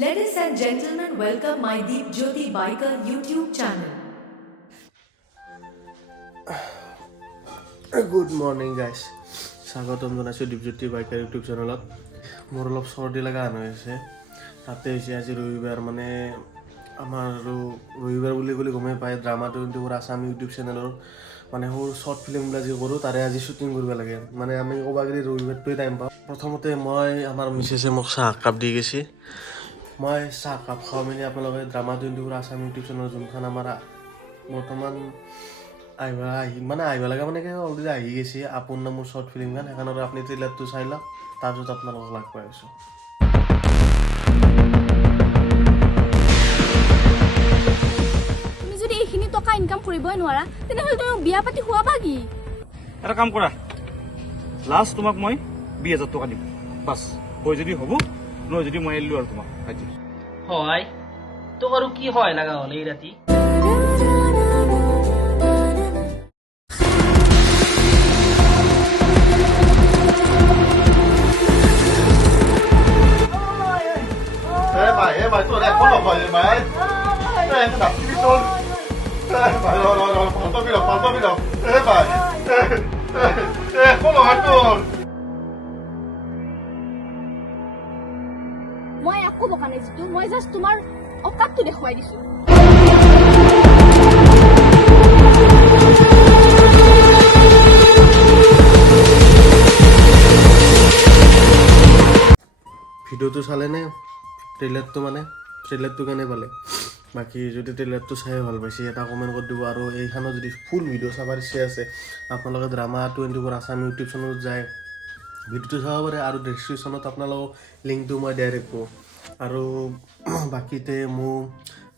Ladies and gentlemen, welcome my Deep Jyoti Biker YouTube channel. Good morning guys, স্বাগতম জনাইছোঁ Dipjyoti biker YouTube চেনেলত। মোৰ অলপ চৰ্দি লগা হেন হৈ আছে। তাতে হৈছে আজি ৰবিবাৰ, মানে আমাৰ আৰু ৰবিবাৰ বুলি ক'লে গমেই পায়, ড্ৰামা 24 আছাম ইউটিউব চেনেলৰ মানে সৰু শ্বৰ্ট ফিল্মবিলাক যি কৰোঁ তাৰে আজি শ্বুটিং কৰিব লাগে। মানে আমি ক'ব গ'লে ৰবিবাৰটোৱে টাইম পাওঁ। প্ৰথমতে আমাৰ মিছেছে মোক চাহ কাপ দি গৈছে। মই চাহ কাপ খাওঁ মেলি আপোনালোকে ড্ৰামা 24 আছাম ইউটিউব চেনেলৰ যোনখন আমাৰ বৰ্তমান আহিব লাগে মানে কি অলৰেডি আহি গৈছে আপোন নামৰ শ্বৰ্ট ফিল্মখন, সেইখনৰ আপুনি ট্ৰেইলাৰটো চাই লওক, তাৰপিছত আপোনালোকক লগ পাই আছোঁ। তুমি যদি এইখিনি টকা ইনকাম কৰিবই নোৱাৰা তেনেহ'লে তুমি বিয়া পাতি খুৱাবা কি? এটা কাম কৰা, লাষ্ট তোমাক মই 20,000 টকা দিম, বাছ। হৈ যদি হ'ব, নহয় যদি মই এৰিলোঁ আৰু তোমাক আজি। হয় তোক আৰু কি হয় লগা হ'ল এই ৰাতি? Mày tôi lại có lòng mày mày. Ê, tôi đập cái con. Ê, mày rồi, phản tôi biết đâu. Ê, mày. Ê, có lòng hết rồi. মই একো বকা নাই, যিটো মই জাষ্ট তোমাৰ অকাতটো দেখুৱাই দিছো। ভিডিঅ'টো চালেনে? ট্ৰেইলাৰটো কেনে পালে? বাকী যদি ট্ৰেইলাৰটো চাই ভাল পাইছে এটা কমেণ্ট কৰি দিব, আৰু এইখনত যদি ফুল ভিডিঅ' চাব ইচ্ছা আছে আপোনালোকে ড্ৰামা 24 আছাম ইউটিউব চেনেলত যায় ভিডিঅ'টো চাব পাৰে, আৰু ডেছক্ৰিপশ্যনত আপোনালোকক লিংকটো মই দিয়াই ৰাখিব। আৰু বাকীতে মোৰ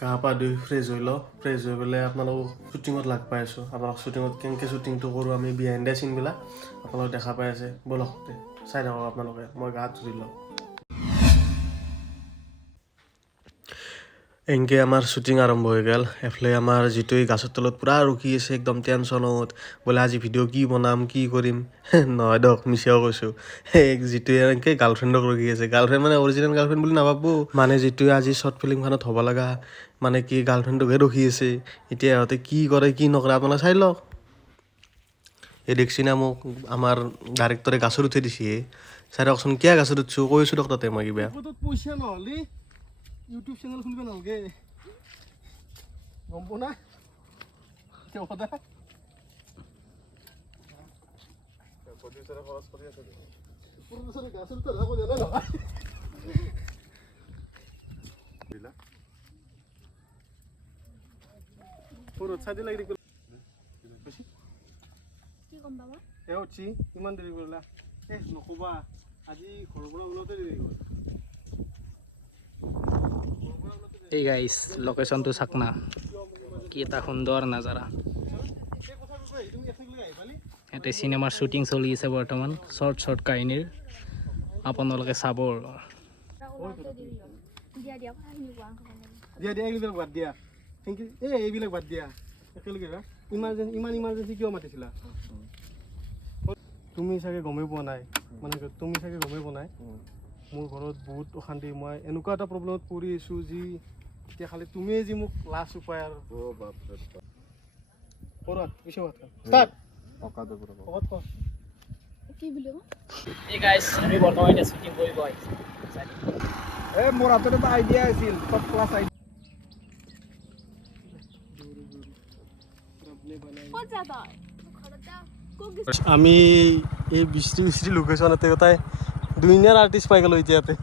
গা পা ধুই ফ্ৰেছ হৈ লওঁ, ফ্ৰেছ হৈ পেলাই আপোনালোকক শ্বুটিঙত লগ পাই আছোঁ। আপোনালোক শ্বুটিঙত কেনেকৈ শ্বুটিংটো কৰোঁ আমি বিহাইণ্ড দ্য চিনবিলাক আপোনালোকে দেখা পাই আছে। ব'লক চাই থাকক আপোনালোকে, মই গাত ধুই লওঁ। এনেকৈ আমাৰ শ্বুটিং আৰম্ভ হৈ গ'ল। এফালে আমাৰ যিটোৱে গাছৰ তলত পূৰা ৰখি আছে একদম টেনশ্যনত, বোলে আজি ভিডিঅ' কি বনাম কি কৰিম। নহয় দক, মিছাও কৈছোঁ। যিটোৱে এনেকৈ গাৰ্লফ্ৰেণ্ডক ৰখি আছে, গাৰ্লফ্ৰেণ্ড মানে অৰিজিনেল গাৰ্লফ্ৰেণ্ড বুলি নাভাবোঁ, মানে যিটোৱে আজি শ্বৰ্ট ফিল্মখনত হ'ব লগা মানে কি গাৰ্লফ্ৰেণ্ডকহে ৰখি আছে। এতিয়া সিহঁতে কি কৰে কি নকৰে আপোনালোকে চাই লওক। এই দেখছি না মোক আমাৰ ডাইৰেক্টৰে গাছত উঠাই দিছে। চাই দিয়কচোন, কিয় গাছত উঠছোঁ কৈছোঁ দিয়ক তাতে মই কিবা। পইচা নহ'লে ইউটিউব চেনেল খুলিব নালাগে, গম পোৱা না? কি ক'ম বাবা? ইমান দেৰি কৰিলা? নক'বা, আজি ঘৰৰ পৰা ওলাওঁতে দেৰি হ'ল। এই গাইছ, লোকেশ্যনটো চাক না, কি এটা সুন্দৰ নাজাৰা। ইয়াতে চিনেমাৰ শ্বুটিং চলি আছে বৰ্তমান, শ্বৰ্ট কাহিনীৰ, আপোনালোকে চাব। দিয়া এইবিলাক বাদ দিয়া, এইবিলাক বাদ দিয়া একেলগে। ইমান ইমাৰ্জেঞ্চি কিয় মাতিছিলা? তুমি চাগে গমেই পোৱা নাই, মোৰ ঘৰত বহুত অশান্তি। মই এনেকুৱা এটা প্ৰব্লেমত পৰি আছোঁ যি এতিয়া খালি তুমিয়ে যি মোক লাষ্ট উপায় আৰু। কি বুলি কওঁ? এই গাইছ, আমি বৰ্তমান এতিয়া শ্বুটিং কৰিব আহিছোঁ। মোৰ হাতত এটা আইডিয়া আছিল, টপ ক্লাছ আইডিয়া। ক'ত যা তই? ঘৰত যা। ক'ত গৈছ? আমি এই বৃষ্টি লোকেশ্যনতে গোটাই দুইনীয়াৰ আৰ্টিষ্ট পাই গ'লোঁ এতিয়াতে।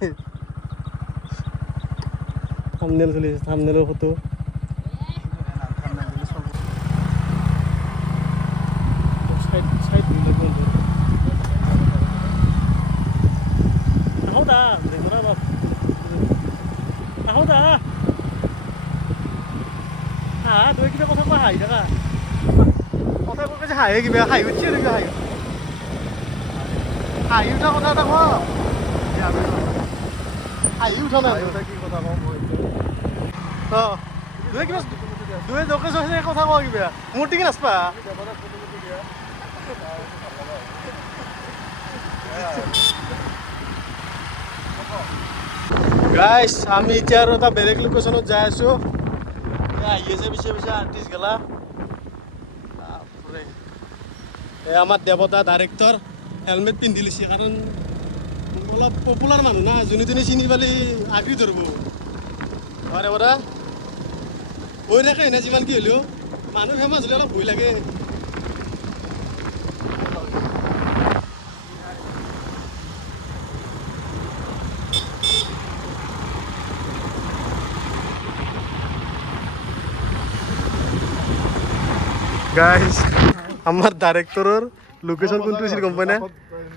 থাম্বনেইল চলি আছে, থাম্বনেইলৰ ফটো। তই কিবা কথা কোৱা হাঁহি থাকা, কথা কৈ যে হাঁহে কিবা হাঁহি উঠছে আৰু কিবা হাঁহি উঠা কথা এটা কোৱা। হাঁহি উঠা নাই কি কথা কওঁ মই। অঁ দুয়ে কিবা দুয়ে জকে জকে কথা কোৱা কিবা মোৰ টিকি নাচপা। গাইছ আমি এতিয়া আৰু এটা বেলেগ লোকেশ্যনত যাই আছোঁ আহি আছে পিছে পিছে আৰ্টিষ্ট গেলা এই আমাৰ দেৱতা ডাইৰেক্টৰ হেলমেট পিন্ধি লৈছে কাৰণ অলপ পপুলাৰ মানুহ না যোনে যোনে চিনি পালি আগ্ৰি ধৰিব হয় দেৱতা হৈ থাকে না যিমান কি হ'লেও মানুহ ফেমাছ হ'লে অলপ ভয় লাগে গাইজ আমাৰ ডাইৰেক্টৰৰ লোকেশ্যন কোনটো হৈছিল গম পাই না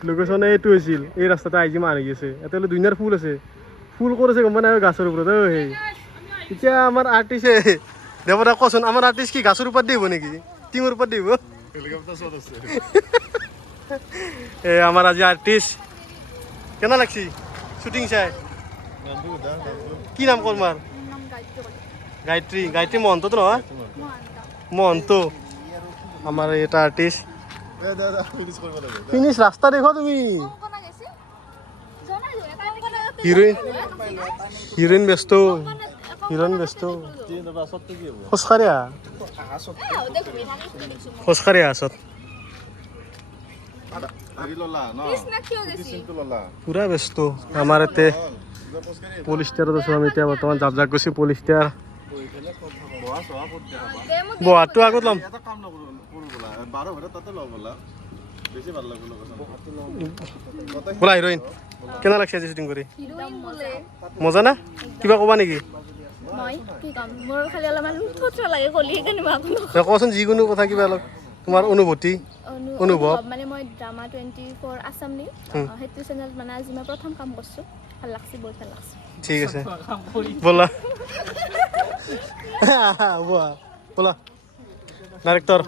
লোকেশ্যন এইটো হৈছিল এই ৰাস্তাতে আহি মানুহ আহি আছে ইয়াতে হ'লে দুনিয়াৰ ফুল আছে ফুল কৰিছে গম পাই না গাছৰ ওপৰত সেই এতিয়া আমাৰ আৰ্টিষ্টে দেৱতা কচোন আমাৰ আৰ্টিষ্ট কি গাছৰ ওপৰত দিব নেকি টিঙৰ ওপৰত দিব এই আমাৰ আজি আৰ্টিষ্ট কেনে লাগছি শ্বুটিং চাই কি নাম কৰ মাৰ গায়ত্ৰী গায়ত্ৰী মহন্ততো নহয় মহন্ত আমার এটা আর্টিস্ট ফিনিশ রাস্তা দেখো তুমি হিরোইন ব্যস্ত খোজকাঢ়িয়া আসত পুরা ব্যস্ত আমার এতে পুলিশ ষ্টেৰত আছো আমি এতিয়া বৰ্তমান জাপ জাক গৈছি পুলিশ ষ্টেৰ বহাটো আগত ল'ম বোলা হিৰোইন কেনে লাগছে আজি শ্বুটিং কৰি মজা না কিবা ক'বা নেকি কচোন যিকোনো কথা কিবা অলপ তোমাৰ অনুভূতি অনুভৱ মানে মই ড্ৰামা 24 আছাম নি সেইটো চেনেল মানে আজি মই প্ৰথম কাম কৰিছো ভাল লাগছে বহুত ভাল লাগছে ঠিক আছে বলা বলা ডাইৰেক্টৰ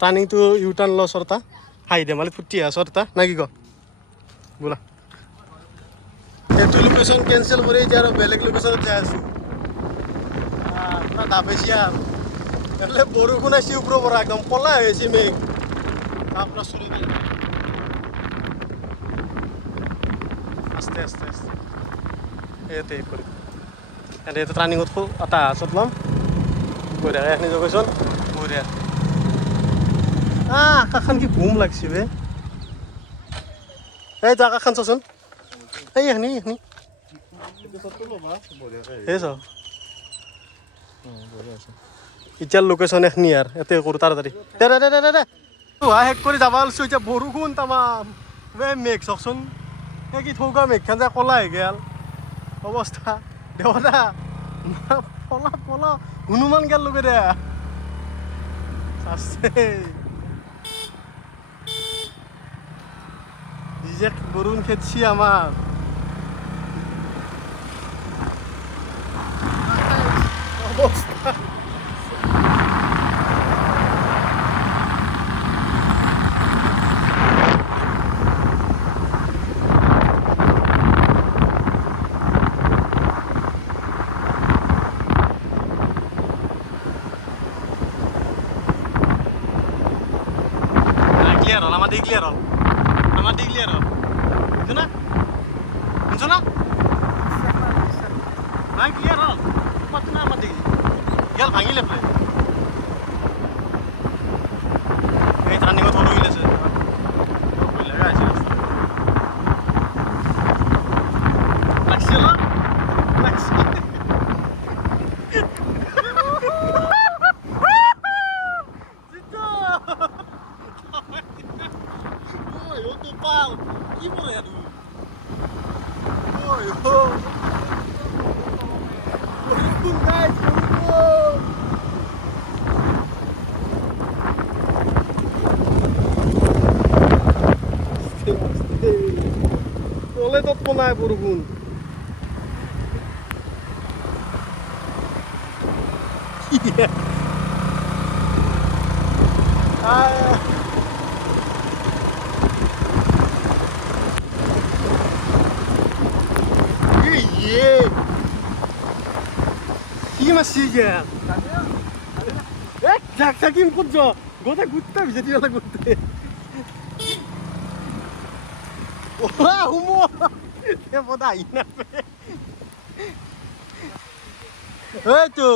টাৰ্ণিংটো ইউ টাৰ্ণ ল চৰ্তা হাই ধেমালি ফুটি আহ চৰ্তা না কি ক বলা এইটো লোকেশ্যন কেঞ্চেল কৰি এতিয়া আৰু বেলেগ লোকেশ্যনত যাই আছোঁ পুৰা দাবেচিয়া এইফালে বৰষুণ আহিছে ওপৰৰ পৰা একদম ক'লা হৈ আছে মেঘ আপোনাৰ চুৰি আস্তে আস্তে আস্তে এইতে কৰি এইটো টাৰ্ণিঙত এটা হাছত ল'ম বঢ়িয়াকৈ এখনি যোগেশ্যন বঢ়িয়া আকাশখন কি ঘুম লাগছে বে এই তো আকাশখন চাচোন এই এখনি এখনি এই চাওঁ এতিয়াৰ লোকেশ্যন এখনি আৰু ইয়াতে কৰোঁ তাড়াতাড়ি দে দে দে দে দে শেষ কৰি যাব লৈছোঁ এতিয়া বৰষুণ তামাম বে মেঘ চাওকচোন এই কি থৌকা মেঘখন যে ক'লা হৈ গ'ল অৱস্থা দেৱতা পলা পলা হনুমান গেল লোকে দে আছে যে বৰষুণ খেদছি আমাৰ অৱস্থা ক্লিয়াৰ হ'ল আমাৰ দি ক্লিয়াৰ হ'ল আমার দিক লিয়ার শুনছো না শুনছো না না ক্লিয়ার হল পাত না আমার দিক গেল ভাঙিলে প্রায় এই টার্নিং থলো হইলেছে লাগাইছে লাগছে না লাগছে কি বলে আর ওই ও বরুণ গাইস তোলে তো কোনায় বরুণ কি মাছি গেল যাক থাকিম ক'ত যা গোটা গুটটা ভিজে দিলা গুটতে ওয়া হুমো এ বদা আইনা এইটো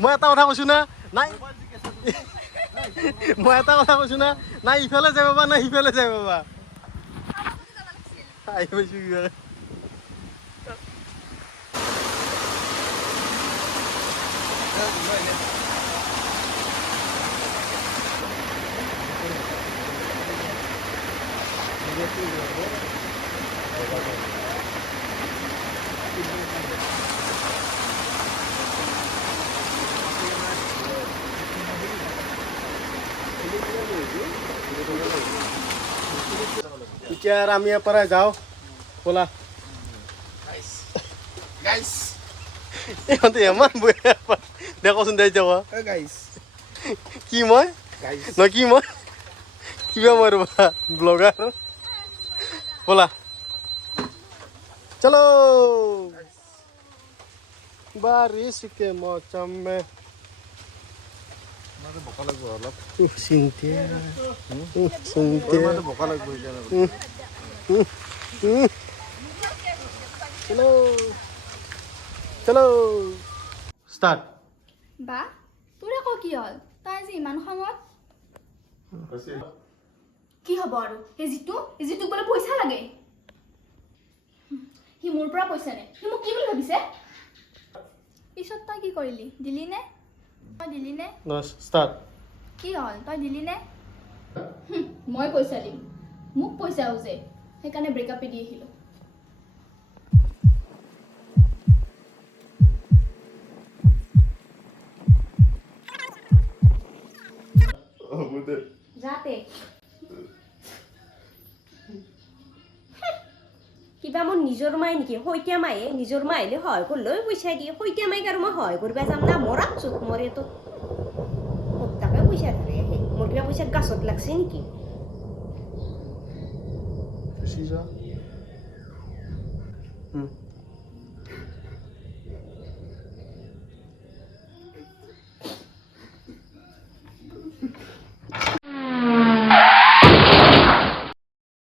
মই এটা কথা কৈছোঁ না নাই মই এটা কথা কৈছোঁ না নাই ইফালে যাই পাবা না সিফালে যাই পাবা আহি পাইছোঁ কি এতিয়া আৰু আমি ইয়াৰ পৰাই যাওঁ ব'লা ইহঁতে ইমান বঢ়িয়া দেখোচোন দে যাব কি মই নহয় কি মই কিবা মই ৰ'বা ব্লগাৰ ব'লা চলো बारिश के मौसम में सुनते चलो चलो स्टार्ट বা তোৰ আকৌ কি হ'ল তই আজি ইমান খঙত কি হ'ব আৰু এই যিটোক বোলে পইচা লাগে সি মোৰ পৰা পইচা নে সি মোক কি বুলি ভাবিছে পিছত তই কি কৰিলি দিলি নে स्टार्ट কি হ'ল তই দিলি নে মই পইচা দিম মোক পইচা উজে সেইকাৰণে ব্ৰেকআপে দি আহিলোঁ যাতে কিবা মোৰ নিজৰ মাই নেকি সৈতিয়া মায়ে নিজৰ মা আহিলে সহায় কৰিলেও পইচা দিয়ে সৈতিয়া মাইক আৰু মই সহায় কৰিব যাম না মৰা চুত মৰে তো সপ্তাহে পইচা ধৰে আহে মোৰ কিবা পইচা গাছত লাগছে নেকি खुशी जा